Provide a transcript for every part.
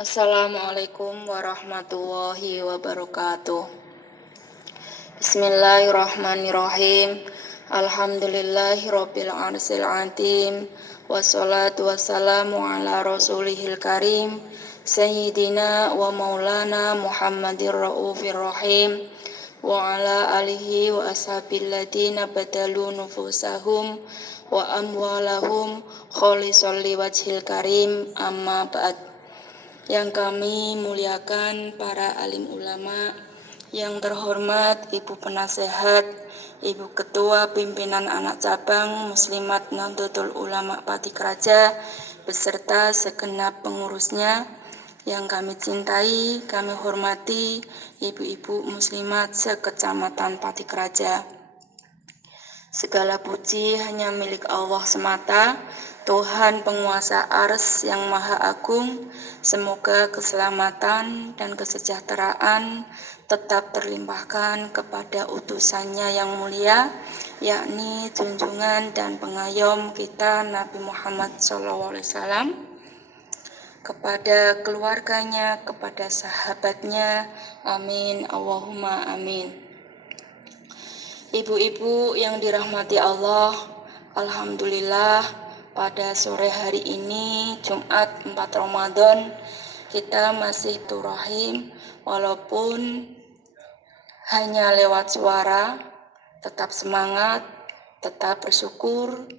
Assalamualaikum warahmatullahi wabarakatuh. Bismillahirrahmanirrahim. Alhamdulillahirabbil arsyil azim. Wassalatu wassalamu ala rasulihil karim Sayyidina wa maulana Muhammadir raufir rahim wa ala alihi wa ashabil ladina badalu nufusahum wa amwalahum kholisan liwajhil karim, amma ba'd. Yang kami muliakan para alim ulama, yang terhormat Ibu Penasehat, Ibu Ketua Pimpinan Anak Cabang Muslimat Nahdlatul Ulama Pathik-Raja beserta segenap pengurusnya, yang kami cintai, kami hormati ibu-ibu muslimat sekecamatan Pathik-Raja. Segala puji hanya milik Allah semata, Tuhan penguasa ars yang maha agung. Semoga keselamatan dan kesejahteraan tetap terlimpahkan kepada utusannya yang mulia, yakni junjungan dan pengayom kita Nabi Muhammad SAW, kepada keluarganya, kepada sahabatnya. Amin, Allahumma amin. Ibu-ibu yang dirahmati Allah, alhamdulillah pada sore hari ini Jumat 4 Ramadan kita masih turahim, walaupun hanya lewat suara. Tetap semangat, tetap bersyukur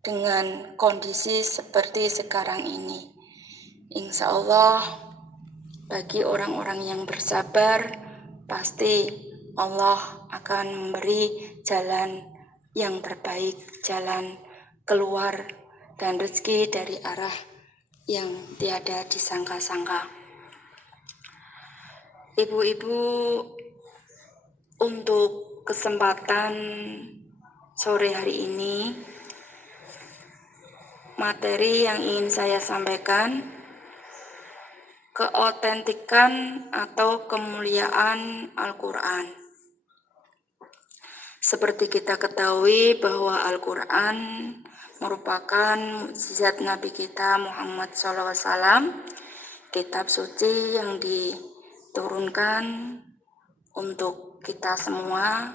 dengan kondisi seperti sekarang ini. Insya Allah bagi orang-orang yang bersabar, pasti Allah akan memberi jalan yang terbaik, jalan keluar dan rezeki dari arah yang tiada disangka-sangka. Ibu-ibu, untuk kesempatan sore hari ini, materi yang ingin saya sampaikan, keotentikan atau kemuliaan Al-Quran. Seperti kita ketahui bahwa Al-Quran merupakan mukjizat Nabi kita Muhammad SAW, kitab suci yang diturunkan untuk kita semua,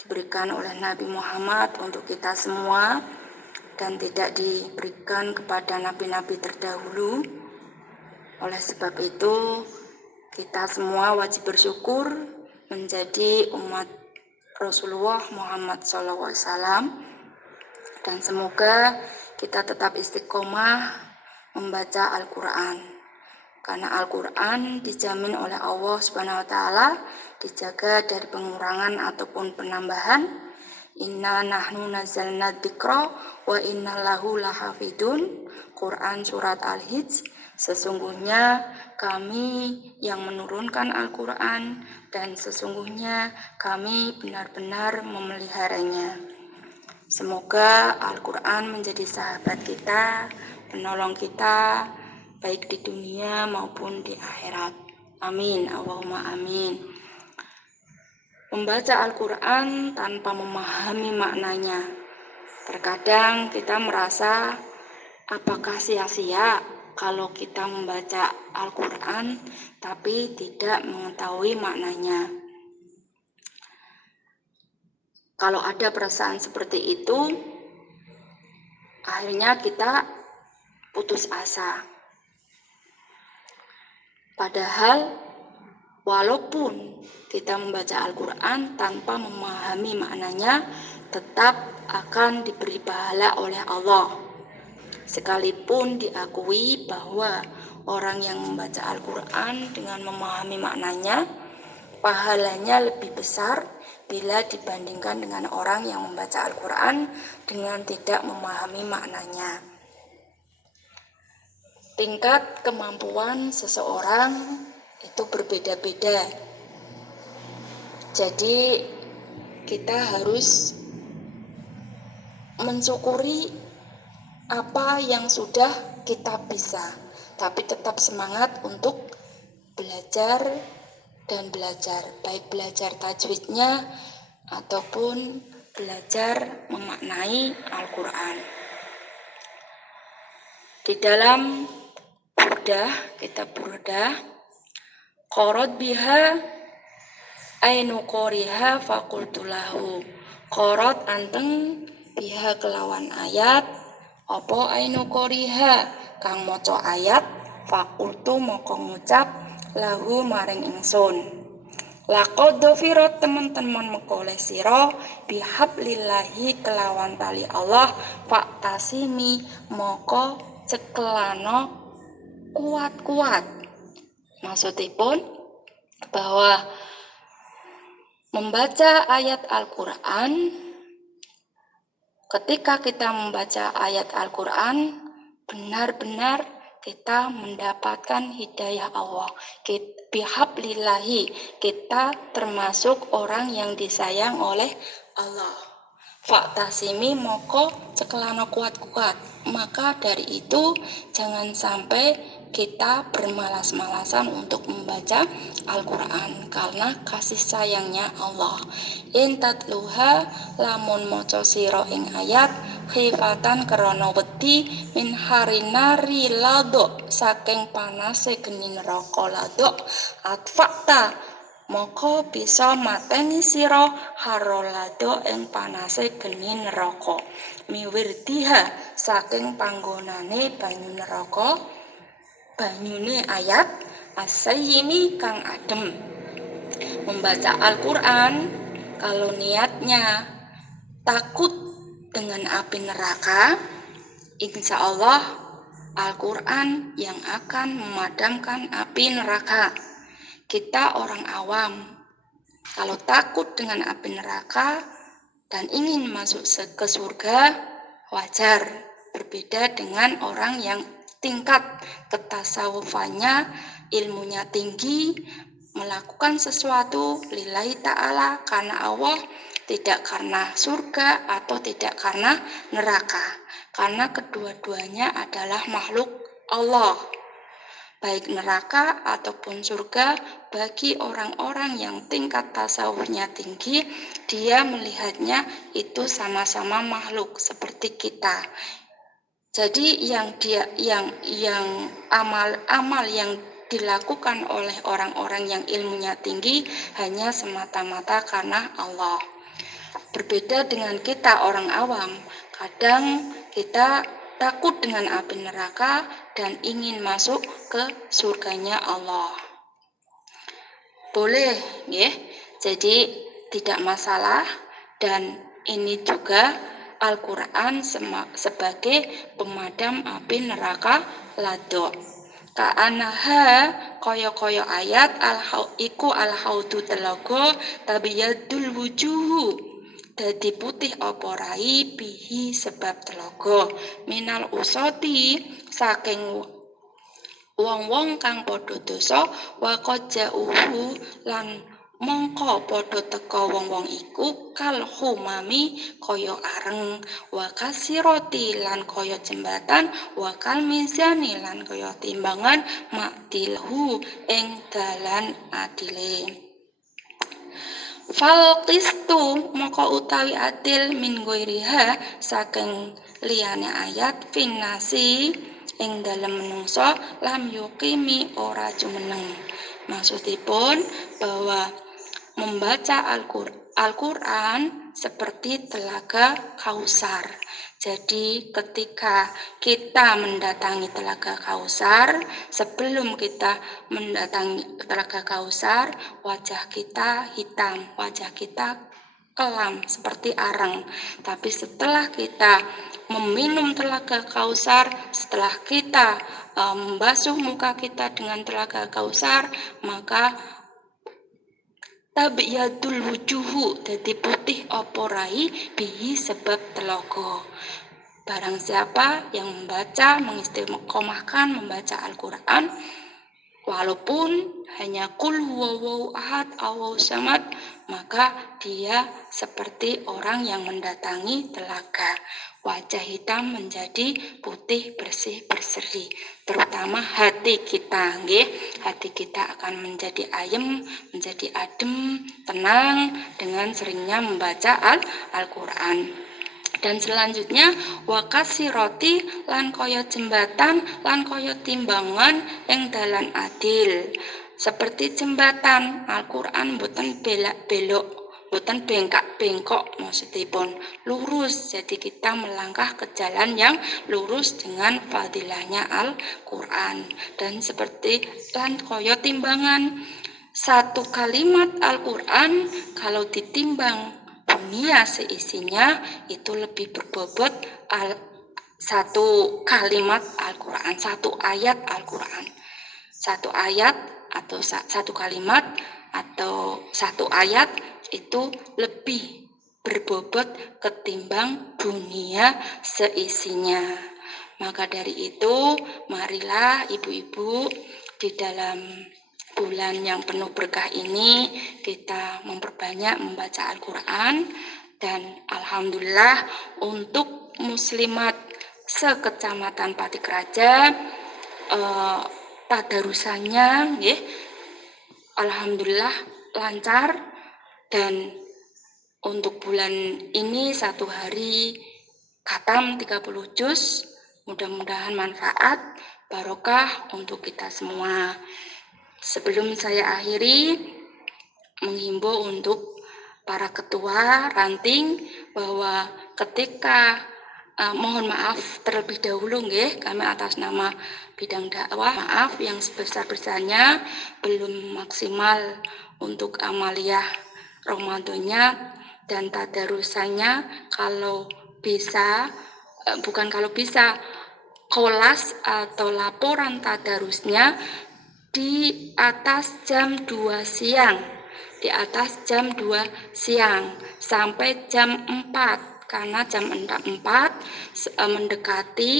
diberikan oleh Nabi Muhammad untuk kita semua, dan tidak diberikan kepada nabi-nabi terdahulu. Oleh sebab itu, kita semua wajib bersyukur menjadi umat Rasulullah Muhammad SAW, dan semoga kita tetap istiqomah membaca Al-Quran, karena Al-Quran dijamin oleh Allah Subhanahu wa Ta'ala dijaga dari pengurangan ataupun penambahan. Inna nahnu nazzalna dzikra wa inna lahu lahafidun. Quran surat Al-Hijj, sesungguhnya kami yang menurunkan Al-Quran dan sesungguhnya kami benar-benar memeliharanya. Semoga Al-Quran menjadi sahabat kita, penolong kita, baik di dunia maupun di akhirat. Amin, Allahumma amin. Membaca Al-Quran tanpa memahami maknanya. Terkadang kita merasa apakah sia-sia kalau kita membaca Al-Quran tapi tidak mengetahui maknanya. Kalau ada perasaan seperti itu, akhirnya kita putus asa. Padahal walaupun kita membaca Al-Quran tanpa memahami maknanya, tetap akan diberi pahala oleh Allah. Sekalipun diakui bahwa orang yang membaca Al-Quran dengan memahami maknanya, pahalanya lebih besar bila dibandingkan dengan orang yang membaca Al-Quran dengan tidak memahami maknanya. Tingkat kemampuan seseorang itu berbeda-beda. Jadi kita harus mensyukuri apa yang sudah kita bisa, tapi tetap semangat untuk belajar dan belajar, baik belajar tajwidnya ataupun belajar memaknai Al-Quran. Di dalam kitab Burdah, qorot biha ainu qoriha fakultulahu. Qorot anteng biha kelawan ayat, opo ainu qoriha kang moco ayat, fakultu moko ngucap lahu maring ingsun. Laqad dhafirat teman-teman mekole sira bihablillahi kelawan tali Allah, faktasimi moko cekelano kuat-kuat. Maksudipun bahwa membaca ayat Al-Quran, ketika kita membaca ayat Al-Quran, benar-benar kita mendapatkan hidayah Allah. Bihablillahi, kita termasuk orang yang disayang oleh Allah. Faktasimi moko cekelano kuat-kuat. Maka dari itu jangan sampai kita bermalas-malasan untuk membaca Al-Quran karena kasih sayangnya Allah. Intatluha lamun moco siro ing ayat khifatan krana wedi min harinari ladok saking panase geni neraka ladok atfakta moko bisa mateni sira harolado ing panase geni neraka miwirdiha saking panggonane banyu neraka banyune ayat as-sayyini kang adem. Membaca Al-Quran kalau niatnya takut dengan api neraka, insya Allah Al-Quran yang akan memadamkan api neraka. Kita orang awam, kalau takut dengan api neraka dan ingin masuk ke surga, wajar. Berbeda dengan orang yang tingkat ketasawufannya, ilmunya tinggi, melakukan sesuatu lillahi ta'ala karena Allah, tidak karena surga atau tidak karena neraka. Karena kedua-duanya adalah makhluk Allah. Baik neraka ataupun surga, bagi orang-orang yang tingkat tasawufnya tinggi, dia melihatnya itu sama-sama makhluk seperti kita. Jadi yang amal yang dilakukan oleh orang-orang yang ilmunya tinggi hanya semata-mata karena Allah. Berbeda dengan kita orang awam, kadang kita takut dengan api neraka dan ingin masuk ke surganya Allah. Boleh, ya. Jadi tidak masalah, dan ini juga Al-Quran sebagai pemadam api neraka ladok. Ka'anaha koyo-koyo ayat iku al-haudu telaga tabiyadul wujuhu, dadi putih apa rai bihi sebab telaga minal usoti saking wong-wong kang padha dosa wa qajauhu lan mongko padha teka wong-wong iku kal humami kaya areng wa kasiroti lan kaya jembatan wa kal mizani lan kaya timbangan makdilhu ing dalan adile. Fal qistu moko utawi adil min ghairiha saking liyane ayat finnasi ing dalem menungso lam yuqimi ora jumeneng. Maksudipun bahwa membaca Al-Quran seperti telaga Kausar. Jadi ketika kita mendatangi telaga Kausar, sebelum kita mendatangi telaga Kausar, wajah kita hitam, wajah kita kelam seperti arang. Tapi setelah kita meminum telaga Kausar, setelah kita membasuh muka kita dengan telaga Kausar, maka tabiyadul wujuhu, dadi putih apa rai bihi sebab telaga. Barang siapa yang membaca, mengistiqomahkan membaca Al-Quran, Walaupun hanya kul huwallahu ahad Allahu samad, maka dia seperti orang yang mendatangi telaga. Wajah hitam menjadi putih bersih berseri, terutama hati kita, nggih. Hati kita akan menjadi ayem, menjadi adem, tenang dengan seringnya membaca Al-Qur'an. Dan selanjutnya wakasi roti lan kaya jembatan lan kaya timbangan yang dalan adil. Seperti jembatan Al-Qur'an boten belak-belok, boten bengkak-bengkok, maksudipun lurus. Jadi kita melangkah ke jalan yang lurus dengan fadilahnya Al-Qur'an. Dan seperti lan kaya timbangan, satu kalimat Al-Qur'an kalau ditimbang dunia seisinya itu lebih berbobot satu kalimat Al-Qur'an, satu ayat Al-Qur'an. Satu ayat atau satu kalimat atau satu ayat itu lebih berbobot ketimbang dunia seisinya. Maka dari itu, marilah ibu-ibu di dalam bulan yang penuh berkah ini kita memperbanyak membaca Al-Qur'an, dan alhamdulillah untuk muslimat sekecamatan Pathik tadarusannya nggih alhamdulillah lancar, dan untuk bulan ini satu hari khatam 30 juz. Mudah-mudahan manfaat barokah untuk kita semua. Sebelum saya akhiri, menghimbau untuk para ketua ranting bahwa ketika mohon maaf terlebih dahulu nggih, kami atas nama bidang dakwah maaf yang sebesar-besarnya belum maksimal untuk amaliyah Ramadannya dan tadarusannya. Kalau bisa kolas atau laporan tadarusnya di atas jam 2 siang, sampai jam 4, karena jam 4 mendekati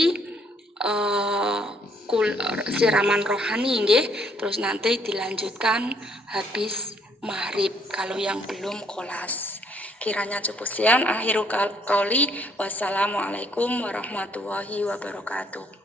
siraman rohani nggih, terus nanti dilanjutkan habis maghrib kalau yang belum kolas. Kiranya cukup sekian, akhirul qauli, wassalamualaikum warahmatullahi wabarakatuh.